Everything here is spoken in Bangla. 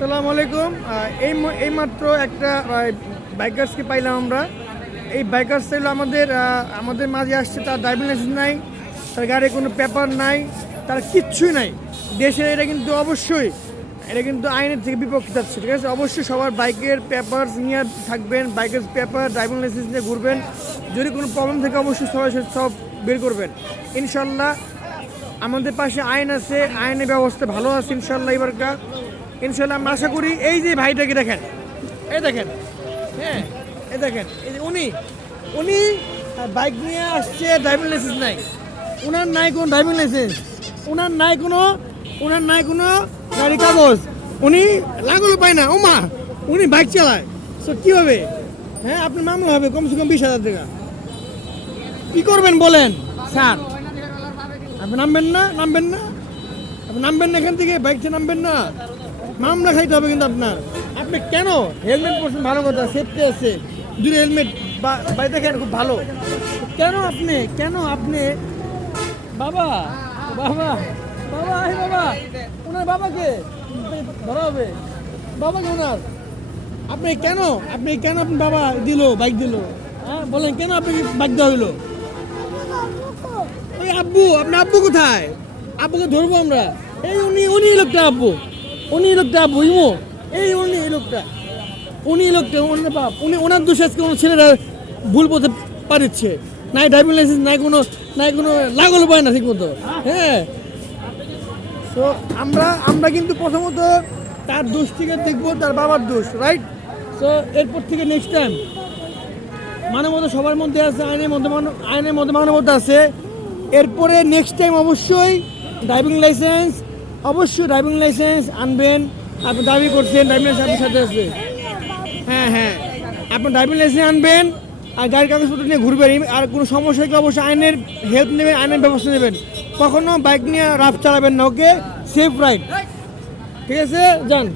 আসসালামু আলাইকুম। এই মাত্র একটা বাইকার্সকে পাইলাম আমরা। এই বাইকার্স হলো আমাদের মাঝে আসছে। তার ড্রাইভিং লাইসেন্স নাই, তার গাড়ির কোনো পেপার নাই, তার কিচ্ছুই নাই দেশে। এটা কিন্তু আইনের থেকে বিপক্ষে যাচ্ছে, ঠিক আছে? অবশ্যই সবার বাইকের পেপার নিয়ে থাকবেন, বাইকের পেপার ড্রাইভিং লাইসেন্স নিয়ে ঘুরবেন। যদি কোনো প্রবলেম থাকে অবশ্যই সব বের করবেন ইনশাল্লাহ। আমাদের পাশে আইন আছে, আইনের ব্যবস্থা ভালো আছে ইনশাল্লাহ। এবারকার ইনশাল্লাহ আমরা আশা করি। এই যে ভাইটাকে দেখেন, এই দেখেন, হ্যাঁ এই দেখেন, এই যে উনি বাইক নিয়ে আসছে, ড্রাইভিং লাইসেন্স নাই, ওনার নাই কোনো ড্রাইভিং লাইসেন্স, ওনার নাই কোনো গাড়ি কাগজ, উনি লাগলো পায় না। ওমা, উনি বাইক চালায়, সো কী হবে? হ্যাঁ, আপনার মামলা হবে কমসে কম 20,000 টাকা। কী করবেন বলেন স্যার? আপনি নামবেন না আপনি নামবেন না এখান থেকে, বাইক থেকে নামবেন না, মামলা খাইতে হবে কিন্তু আপনার। আপনি কেন হেলমেট পরছেন? ভালো কথা, সেফটি আছে, যদি হেলমেট বাই দেখেন খুব ভালো। কেন আপনি বাবা বাবা বাবা আরে বাবা, ওনার বাবাকে ধরা হবে, বাবাকে ওনার। আপনি কেন আপনি বাবা বাইক দিল? হ্যাঁ বলেন, কেন আপনি বাইক দেওয়া হইলো? ওই আব্বু, আপনার আব্বু কোথায়? আব্বুকে ধরবো আমরা। এই উনি লোকটা আব্বু, ইমো, উনি লোকটা ওনার বাপ। ওনার দোষ আজকে কোনো ছেলেরা ভুল পথে পারিচ্ছে। নাই ড্রাইভিং লাইসেন্স, নাই কোনো লাগল পায় না ঠিক মতো। হ্যাঁ, তো আমরা কিন্তু প্রথমত তার দোষ থেকে দেখবো, তার বাবার দোষ, রাইট? তো এরপর থেকে নেক্সট টাইম মানবতা সবার মধ্যে আছে, আইনের মধ্যে মানবতা আছে। এরপরে নেক্সট টাইম অবশ্যই ড্রাইভিং লাইসেন্স আনবেন। আপনি দাবি করছেন ড্রাইভিং লাইসেন্স আপনার সাথে আছে, হ্যাঁ আপনি ড্রাইভিং লাইসেন্স আনবেন আর গাড়ির কাগজপত্র নিয়ে ঘুরবেন। আর কোনো সমস্যা হলে অবশ্যই আইনের হেল্প নেবেন, আইনের ব্যবস্থা নেবেন। কখনো বাইক নিয়ে রাফ চালাবেন না, ওকে? সেফ রাইড, ঠিক আছে? যান।